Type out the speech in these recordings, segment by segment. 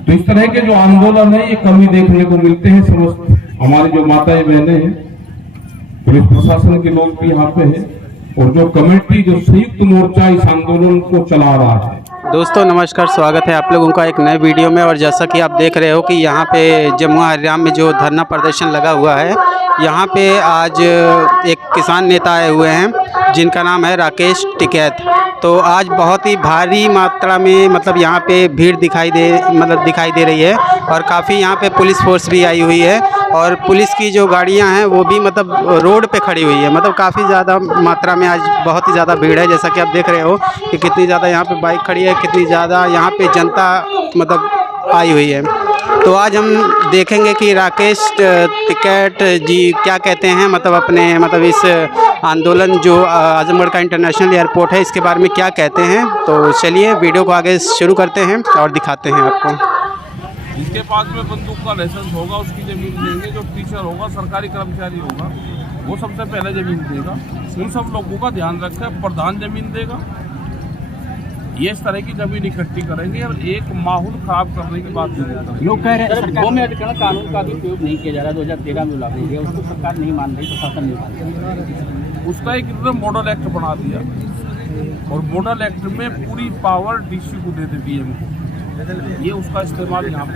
तो इस तरह के जो आंदोलन है ये कमी देखने को मिलते हैं। समस्त हमारी जो माताएं बहनें हैं, पुलिस प्रशासन के लोग भी यहाँ पे हैं, और जो कमेटी जो संयुक्त मोर्चा इस आंदोलन को चला रहा है। दोस्तों नमस्कार, स्वागत है आप लोगों का एक नए वीडियो में। और जैसा कि आप देख रहे हो कि यहाँ पे जमुआ हरियाणा में जो धरना प्रदर्शन लगा हुआ है, यहाँ पे आज एक किसान नेता आए हुए हैं जिनका नाम है राकेश टिकैत। तो आज बहुत ही भारी मात्रा में मतलब यहाँ पे भीड़ दिखाई दे रही है, और काफ़ी यहाँ पे पुलिस फोर्स भी आई हुई है, और पुलिस की जो गाड़ियाँ हैं वो भी मतलब रोड पे खड़ी हुई है। मतलब काफ़ी ज़्यादा मात्रा में आज बहुत ही ज़्यादा भीड़ है। जैसा कि आप देख रहे हो कि कितनी ज़्यादा यहाँ पे बाइक खड़ी है, कितनी ज़्यादा यहाँ पे जनता मतलब आई हुई है। तो आज हम देखेंगे कि राकेश टिकैत जी क्या कहते हैं, मतलब अपने मतलब इस आंदोलन जो आजमगढ़ का इंटरनेशनल एयरपोर्ट है इसके बारे में क्या कहते हैं। तो चलिए वीडियो को आगे शुरू करते हैं और दिखाते हैं आपको। जिसके पास में बंदूक का लाइसेंस होगा उसकी जमीन देंगे, जो टीचर होगा, सरकारी कर्मचारी होगा, वो सबसे पहले जमीन देगा। उन सब लोगों का ध्यान रखें, प्रधान जमीन देगा। ये इस तरह की जमीन इकट्ठी करेंगे और एक माहौल खराब करने की बात करेंगे। लोग कह रहे हैं भूमि अधिग्रहण कानून का भी उपयोग नहीं किया जा रहा, 2013 में लागू किया, उसको सरकार नहीं मान रही, प्रशासन नहीं मान रही। उसका एक इन्होंने मॉडल एक्ट बना दिया, और मॉडल एक्ट में पूरी पावर डीसी को दे दी, डीएम को। ये उसका इस्तेमाल यहाँ पे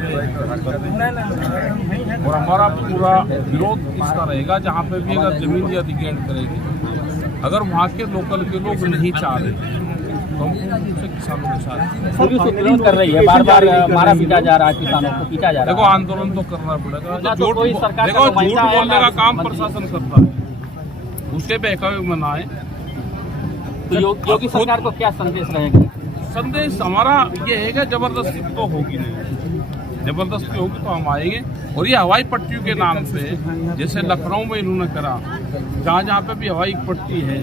करते हैं, और हमारा पूरा विरोध इसका रहेगा। जहाँ पे भी अगर जमीन की अधिग्रहण करेंगे, अगर वहाँ के लोकल के लोग नहीं चाह रहे तो किसानों के साथ शुरू से विरोध कर रही है, बार बार मारा पीटा जा रहा है, किसानों को पीटा जा रहा है। देखो आंदोलन तो करना पड़ेगा। तो कोई सरकार देखो झूठ बोलने का काम प्रशासन करता है, उसके बहकावे में ना आए। तो योगी सरकार को क्या संदेश रहेगा? संदेश हमारा ये है कि जबरदस्ती तो होगी नहीं, जबरदस्ती होगी तो हम आएंगे। और ये हवाई पट्टियों के नाम पे, जैसे लखनऊ में इन्होंने करा, जहाँ जहाँ पे भी हवाई पट्टी है,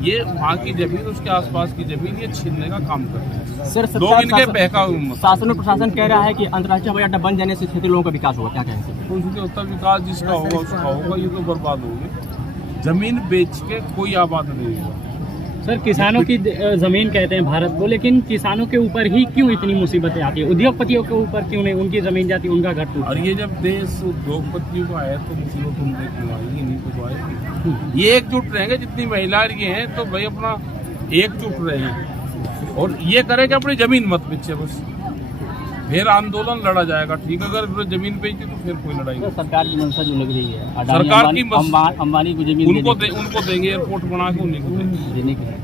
ये वहाँ की जमीन, उसके आसपास की जमीन ये छीनने का काम करते हैं। सर लोग इनके बहकावे में। शासन और प्रशासन कह रहा है कि अंतर्राष्ट्रीय हवाई अड्डा बन जाने से क्षेत्रीय लोगों का विकास होगा, क्या कहेंगे? उनके उत्तर विकास जिसका होगा उसका होगा, ये तो बर्बाद होंगे। जमीन बेच के कोई आबाद नहीं होगा। सर किसानों की ज़मीन कहते हैं भारत को, लेकिन किसानों के ऊपर ही क्यों इतनी मुसीबतें आती है? उद्योगपतियों के ऊपर क्यों नहीं? उनकी ज़मीन जाती, उनका घर टूटता है। और ये जब देश उद्योगपतियों का है तो मुसीबत उनके क्यों आएगी? नहीं तो आएगी। ये एकजुट रहेंगे, जितनी महिलाएं ये हैं तो भाई अपना एकजुट रहें, और ये करें कि अपनी जमीन मत बेचे, बस फिर आंदोलन लड़ा जाएगा। ठीक, अगर जमीन बेची तो फिर कोई लड़ाई नहीं। सरकार की मंशा जो लग रही है, सरकार की अंबानी को जमीन उनको देंगे, एयरपोर्ट बना के उन्हीं को देने की,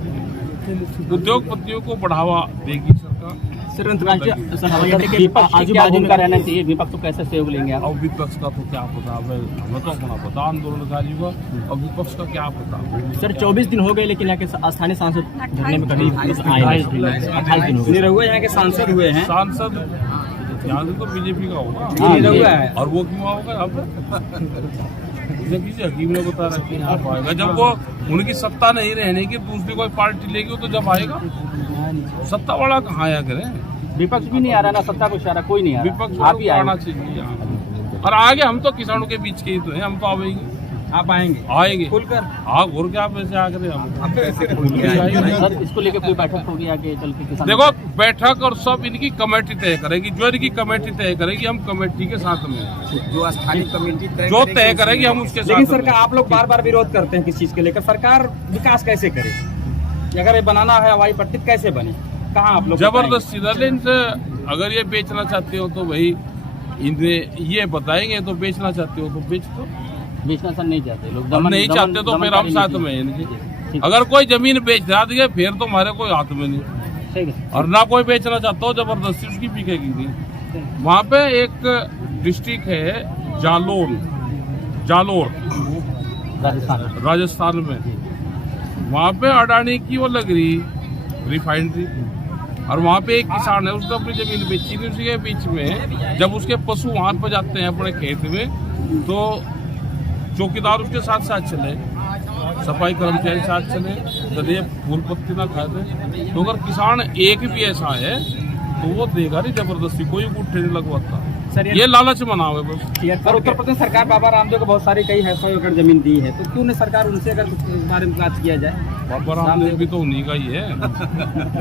उद्योगपतियों को बढ़ावा देगी सरकार। सर अंतर्राष्ट्रीय हवाई अड्डे के आजू बाजू में रहना चाहिए, विपक्ष को कैसे सहयोग लेंगे आप? और विपक्ष का तो क्या पता, हमें तो अपना पता आंदोलनकारियों का, और विपक्ष का क्या पता। सर 24 दिन हो गए, लेकिन यहाँ के स्थानीय सांसद धरने में कभी आए 28 दिन हो गए। निरहुआ यहाँ के सांसद हुए हैं। सांसद यहाँ से तो बीजेपी का होगा, और वो क्यों होगा? अब किसी हकीम ने बता रखी यहाँ आएगा जब वो उनकी सत्ता नहीं रहने की, दूसरी कोई पार्टी लेगी तो जब आएगा। सत्ता वाला कहाँ आया करें? विपक्ष भी नहीं आ रहा ना, सत्ता को इशारा कोई नहीं आ रहा। विपक्ष आप ही आना चाहिए यहाँ। और आगे हम तो किसानों के बीच के ही तो हैं, हम तो आएंगे। आप आएंगे खुलकर। हाँ, और क्या पैसे आ गए हम सर, इसको लेकर कोई बैठक होगी आगे चल के? किसान देखो बैठक और सब इनकी कमेटी तय करेगी, जो इनकी कमेटी तय करेगी, हम कमेटी के साथ में, जो स्थानीय कमेटी जो तय करेगी हम उसके साथ। लेकिन सरकार, आप लोग बार बार विरोध करते हैं किस चीज के लेकर? सरकार विकास कैसे करे? अगर ये बनाना है हवाई पट्टी कैसे बने? कहाँ आप लोग जबरदस्ती इनसे अगर ये बेचना चाहते हो तो भाई इन्हें ये बताएंगे, तो बेचना चाहते हो तो बेच दो। बेचना सर नहीं चाहते लोग, हम नहीं चाहते तो फिर हम साथ में इनके। अगर कोई जमीन बेच दिया फिर तो हमारे कोई हाथ में नहीं, और ना कोई बेचना चाहता हो जबरदस्ती उसकी बिकेगी नहीं। वहाँ पे एक डिस्ट्रिक्ट है जालोर राजस्थान में, वहाँ पे अडानी की वो लग रही रिफाइनरी, और वहाँ पे एक किसान है, उसने अपनी जमीन बेची थी। उसी के बीच में जब उसके पशु वहाँ पर जाते हैं अपने खेत में, तो चौकीदार उसके साथ साथ चले, सफाई कर्मचारी साथ चले, तो ये फूल पत्ती ना खा दे। तो अगर किसान एक भी ऐसा है तो वो देगा नहीं जबरदस्ती, कोई गुट्ठे नहीं लगवाता। ये लालच बना हुआ है बस। पर उत्तर प्रदेश सरकार बाबा रामदेव को बहुत सारी कई 100 एकड़ जमीन दी है, तो क्यों नहीं सरकार उनसे अगर बारे में बात किया जाए? बाबा रामदेव भी तो उन्हीं का ही है।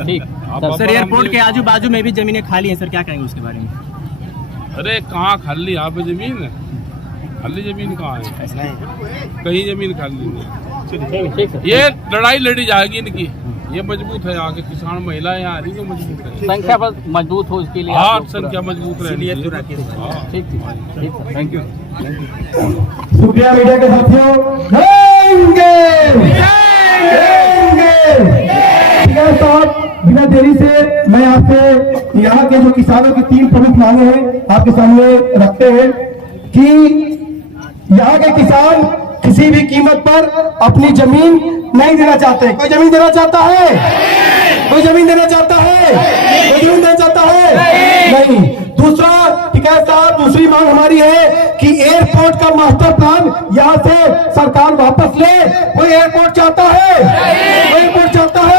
ठीक सर, एयरपोर्ट के आजू बाजू में भी जमीनें खाली हैं सर, क्या कहेंगे उसके बारे में? अरे कहाँ खाली यहाँ पे जमीन है? खाली जमीन कहाँ है? कहीं जमीन खाली नहीं। ये लड़ाई लड़ी जाएगी इनकी, ये मजबूत है। यहाँ के किसान महिलाएं यहाँ आ रही तो मजबूत है, संख्या पर मजबूत हो इसके लिए हाँ संख्या मजबूत रहनी है। ठीक ठीक, थैंक यू। शुक्रिया मीडिया के साथियों। देंगे ठीक है साहब, बिना देरी से मैं आपसे यहाँ के जो किसानों की 3 प्रमुख मांगे हैं आपके सामने रखते हैं कि यहाँ के किसान किसी भी कीमत पर अपनी जमीन नहीं देना चाहते। कोई जमीन देना चाहता है? कोई जमीन देना चाहता है? कोई जमीन देना चाहता है? नहीं। दूसरा टिकैत साहब, दूसरी मांग हमारी है कि एयरपोर्ट का मास्टर प्लान यहाँ से सरकार वापस ले। कोई एयरपोर्ट चाहता है? कोई एयरपोर्ट चाहता है?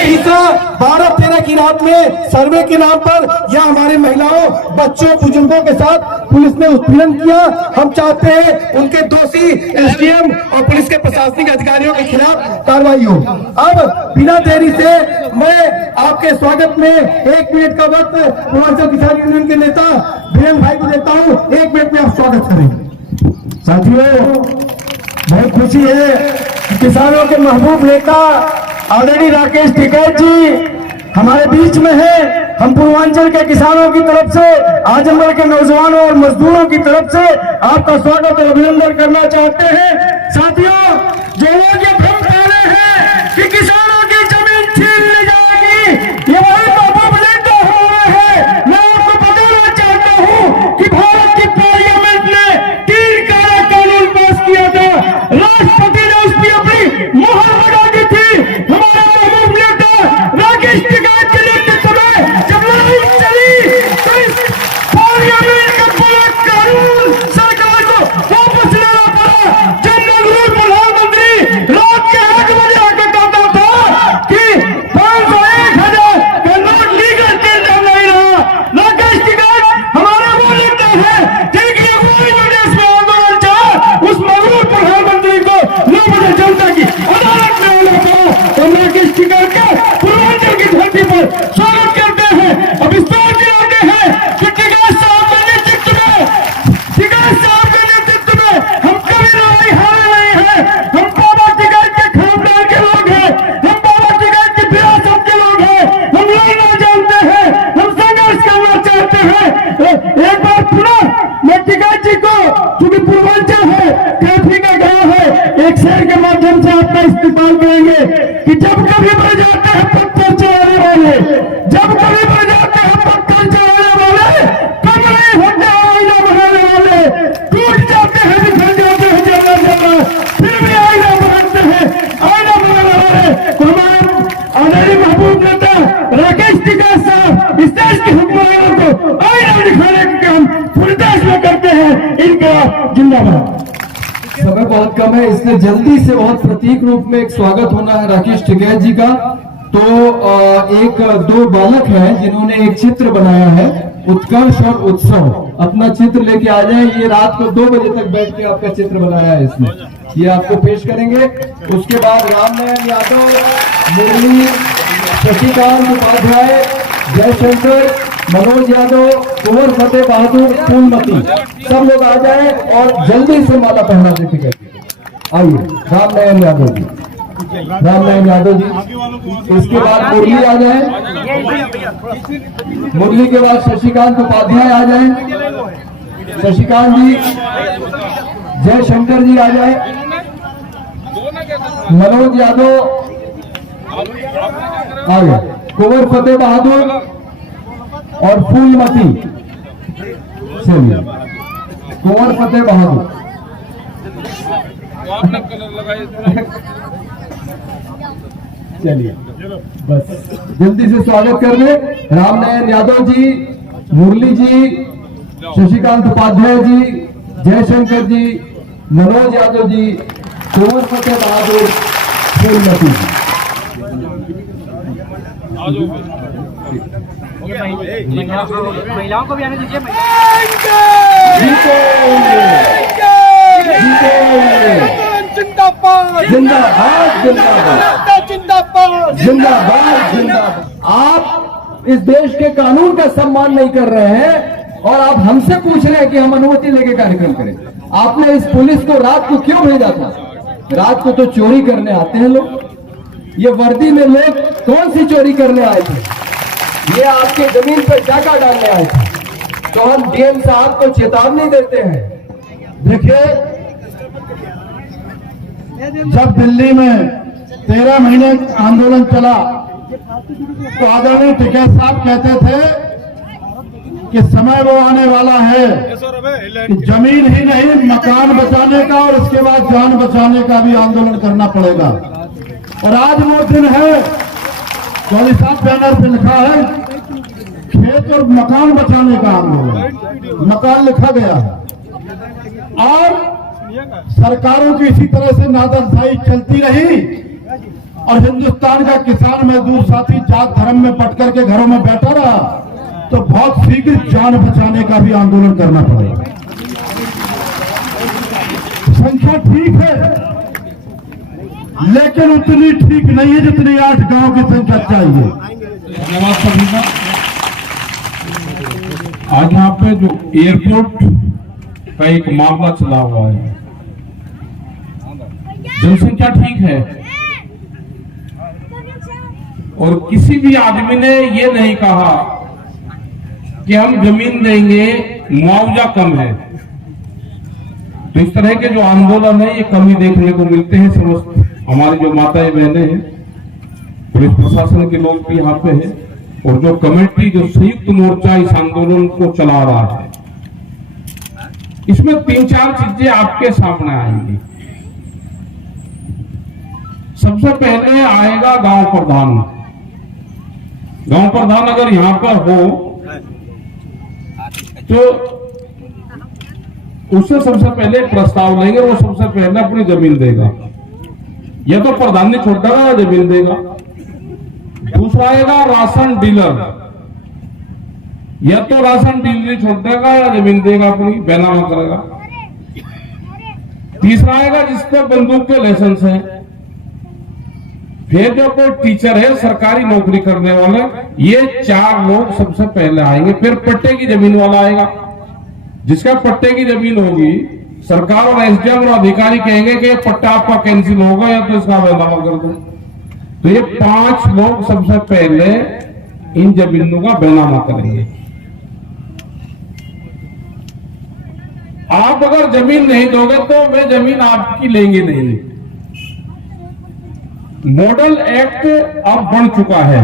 तीसरा, 12-13 की रात में सर्वे के नाम पर यह हमारे महिलाओं, बच्चों, बुजुर्गों के साथ पुलिस ने उत्पीड़न किया। हम चाहते हैं उनके दोषी एसडीएम और पुलिस के प्रशासनिक अधिकारियों के खिलाफ कार्रवाई हो। अब बिना देरी से मैं आपके स्वागत में 1 मिनट का वक्त पूर्वांचल किसान यूनियन के नेता वीरेंद्र भाई को देता हूँ। 1 मिनट में आप स्वागत करें। साथियों, बहुत खुशी है कि किसानों के महबूब नेता आदरणीय राकेश टिकैत जी हमारे बीच में है। हम पूर्वांचल के किसानों की तरफ से, आजमगढ़ के नौजवानों और मजदूरों की तरफ से आपका स्वागत और अभिनंदन करना चाहते हैं। साथियों, जो लोग ये भ्रम फैलाए हैं कि किसानों की जमीन छीन ली जाएगी, ये वही महबूब नेता हो रहे हैं। मैं आपको बताना चाहता हूँ कि भारत की पार्लियामेंट ने 3 काला कानून पास किया था। राष्ट्रपति ने उस पर अपनी मुहर लगा दी थी। हमारा महबूब नेता राकेश टिकैत के नेतृत्व में जब लड़ाई चली तो इस पार्लियामेंट का पूरा कानून सरकार को वापस लेना पड़ा। जब मजबूर प्रधानमंत्री रात के 8 बजे आकर कहता था कि 500-1000 का नोट लीगल टेंडर नहीं रहा। राकेश टिकैत हमारे वो नेता है जिनकी अगुवाई में देश में आंदोलन चला। उस मजबूर प्रधानमंत्री को 9 बजे जनता की अदालत में आना पड़ा। तो राकेश टिकैत का पूर्वांचल की धरती पर स्वागत करते हैं। अब इस बात दिलाते हैं कि टिकैत साहब के नेतृत्व में हम कभी लड़ाई हारे नहीं है। हम बाबा टिकैत के खानदान के लोग हैं। हम बाबा टिकैत की विरासत के लोग हैं। हम लड़ना जानते हैं, हम संघर्ष करना चाहते हैं। एक बार पुनः मैं टिकैत जी को, क्योंकि पूर्वांचल है, काफी का गाँव है, एक शेर के माध्यम से आपका इस्तेमाल करेंगे कि जब कभी बढ़ जाते हैं पत्थर चलाने वाले, जब कभी बढ़ जाते हैं पत्थर चलाने वाले, कब नहीं होते आईना बनाने वाले। टूट जाते हैं, बिखर जाते हैं जगह, फिर भी आईना बनाते हैं, आईना बनाने वाले। तो हमारे आदरणीय महबूब नेता राकेश टिकैत साहब इस देश की हुक्मरानों को आईना दिखाने का काम पूरे देश में करते हैं। इनका जिंदाबाद। समय बहुत कम है, इसलिए जल्दी से बहुत प्रतीक रूप में एक स्वागत होना है राकेश टिकैत जी का। तो 1-2 बालक हैं जिन्होंने एक चित्र बनाया है, उत्कर्ष और उत्सव। अपना चित्र लेके आ जाए। ये रात को 2 बजे तक बैठ के आपका चित्र बनाया है इसने, ये आपको पेश करेंगे। उसके बाद रामनारायण यादव, मुरली, शशिकांत उपाध्याय, जयशंकर, मनोज यादव, कुंवर फतेह बहादुर, फूलमती, सब लोग आ जाए और जल्दी से माला पहना दे टिकैत जी को। आइए, रामनारायण यादव जी, रामनारायण यादव जी। इसके बाद मुरली आ जाए, मुरली के बाद शशिकांत उपाध्याय आ जाए, शशिकांत जी, जयशंकर जी आ जाए, मनोज यादव आ गए, कुंवर फतेह बहादुर और फूलमती। चलिए, कुंवर फतेह बहादुर। चलिए, बस जल्दी से स्वागत कर ले। रामनारायण यादव जी, मुरली जी, शशिकांत उपाध्याय जी, जयशंकर जी, मनोज यादव जी, कुंवर फतेह बहादुर, फूलमती जी। महिलाओं को भी आने दीजिए। जिंदाबाद जिंदाबाद जिंदाबाद जिंदाबाद जिंदाबाद। आप इस देश के कानून का सम्मान नहीं कर रहे हैं, और आप हमसे पूछ रहे हैं कि हम अनुमति लेके कार्यक्रम करें। आपने इस पुलिस को रात को क्यों भेजा था? रात को तो चोरी करने आते हैं लोग। ये वर्दी में लोग कौन सी चोरी करने आए थे? ये आपके जमीन पर डाका डालने आए थे। तो हम डीएम साहब को चेतावनी देते हैं। देखिए, जब दिल्ली में 13 महीने आंदोलन चला तो आदरणीय टिकैत साहब कहते थे कि समय वो आने वाला है कि जमीन ही नहीं, मकान बचाने का और उसके बाद जान बचाने का भी आंदोलन करना पड़ेगा। और आज वो दिन है, चौधरी साहब बैनर पे लिखा है खेत और मकान बचाने का आंदोलन, मकान लिखा गया है। और सरकारों की इसी तरह से नादरसाई चलती रही और हिंदुस्तान का किसान मजदूर साथी जात धर्म में बट करके घरों में बैठा रहा, तो बहुत शीघ्र जान बचाने का भी आंदोलन करना पड़ेगा। संख्या ठीक है, लेकिन उतनी ठीक नहीं है जितनी 8 गांव की संख्या चाहिए। धन्यवाद सभी का। आज यहाँ पे जो एयरपोर्ट का एक मामला चला हुआ है, जनसंख्या ठीक है और किसी भी आदमी ने ये नहीं कहा कि हम जमीन देंगे, मुआवजा कम है। तो इस तरह के जो आंदोलन है ये कमी देखने को मिलते हैं। समस्त हमारी जो माताएं बहनें हैं, पुलिस प्रशासन के लोग भी यहाँ पे हैं और जो कमेटी, जो संयुक्त मोर्चा इस आंदोलन को चला रहा है, इसमें 3-4 चीजें आपके सामने आएंगी। सबसे पहले आएगा गांव प्रधान। गांव प्रधान अगर यहाँ पर हो तो उससे सबसे पहले प्रस्ताव लेंगे, वो सबसे पहले अपनी जमीन देगा। या तो प्रधान ने छोड़ देगा या जमीन देगा। दूसरा आएगा राशन डीलर, या तो राशन डीलर छोड़ देगा या जमीन देगा, अपनी बैनामा करेगा। तीसरा आएगा जिसपे बंदूक के लाइसेंस है। फिर जो कोई टीचर है, सरकारी नौकरी करने वाले, ये 4 लोग सबसे पहले आएंगे। फिर पट्टे की जमीन वाला आएगा। जिसका पट्टे की जमीन होगी, सरकार और एसडीएम और अधिकारी कहेंगे कि ये पट्टा आपका कैंसिल होगा या तो इसका बैनामा कर दो। तो ये 5 लोग सबसे पहले इन जमीनों का बैनामा करेंगे। आप अगर जमीन नहीं दोगे तो वे जमीन आपकी लेंगे नहीं। मॉडल एक्ट अब बन चुका है।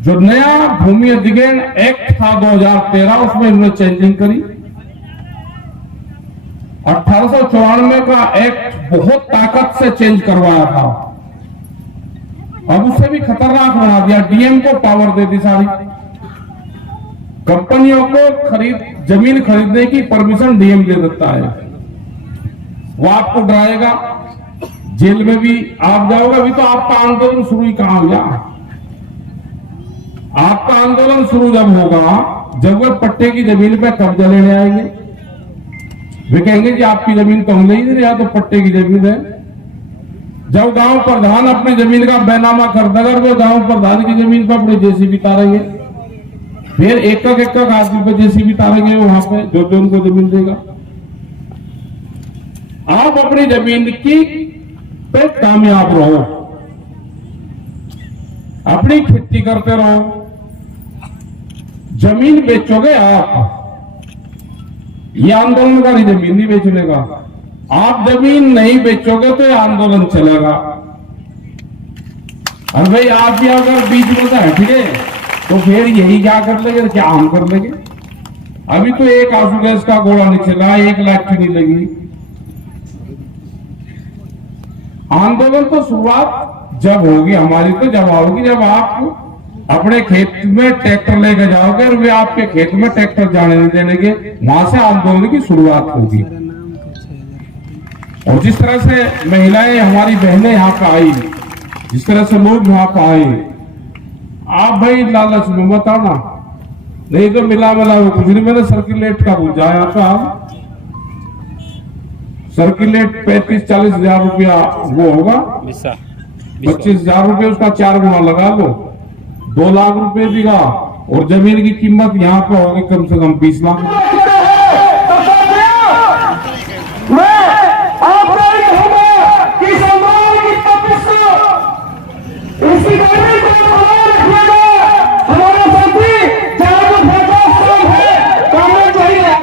जो नया भूमि अधिग्रहण एक्ट था 2013, उसमें इन्होंने चेंजिंग करी। 1894 का एक्ट बहुत ताकत से चेंज करवाया था, अब उससे भी खतरनाक बना दिया। डीएम को पावर दे दी सारी। कंपनियों को जमीन खरीदने की परमिशन डीएम दे देता है। वो आपको डराएगा, जेल में भी आप जाओगे। अभी तो आपका आंदोलन शुरू ही कहां हो गया। आपका आंदोलन शुरू जब होगा, जब वो पट्टे की जमीन पे कब्जा लेने आएंगे। वे कहेंगे कि आपकी जमीन तो हम ले ही नहीं रहे, तो पट्टे की जमीन है। जब गांव प्रधान अपनी जमीन का बैनामा कर देगा, वो गांव प्रधान की जमीन पर अपने जेसीबी तारेंगे। फिर एक आदमी पे जेसीबी तारेंगे वहां पे, जो उनको जमीन देगा। आप अपनी जमीन की पे कामयाब रहो, अपनी खेती करते रहो। जमीन बेचोगे आप, ये आंदोलनकारी जमीन नहीं बेचने का। आप जमीन नहीं बेचोगे तो ये आंदोलन चलेगा। और भाई आप भी अगर बीच में से हट गए तो फिर यही क्या कर लेंगे, क्या हम कर लेंगे। अभी तो एक आंसू गैस का गोला नहीं चला, 1 लाठी नहीं लगी। आंदोलन तो शुरुआत जब होगी हमारी, तो जब होगी जब आप अपने खेत में ट्रैक्टर लेकर जाओगे और वे आपके खेत में ट्रैक्टर जाने नहीं देंगे, वहां से आंदोलन की शुरुआत होगी। और जिस तरह से महिलाएं, हमारी बहनें यहाँ पे आई, जिस तरह से लोग यहाँ पे आए, आप भाई लालच में बताओ ना, नहीं तो मिला वो कुछ नहीं। मैंने सर्कुलेट का पूछा यहाँ पे, आप सर्कुलेट 35-40 हजार रुपया वो होगा, 25,000 रुपये, उसका 4 गुना लगा लो, 2 लाख रुपए देगा। और जमीन की कीमत यहाँ पर होगी कम से कम 20 लाख।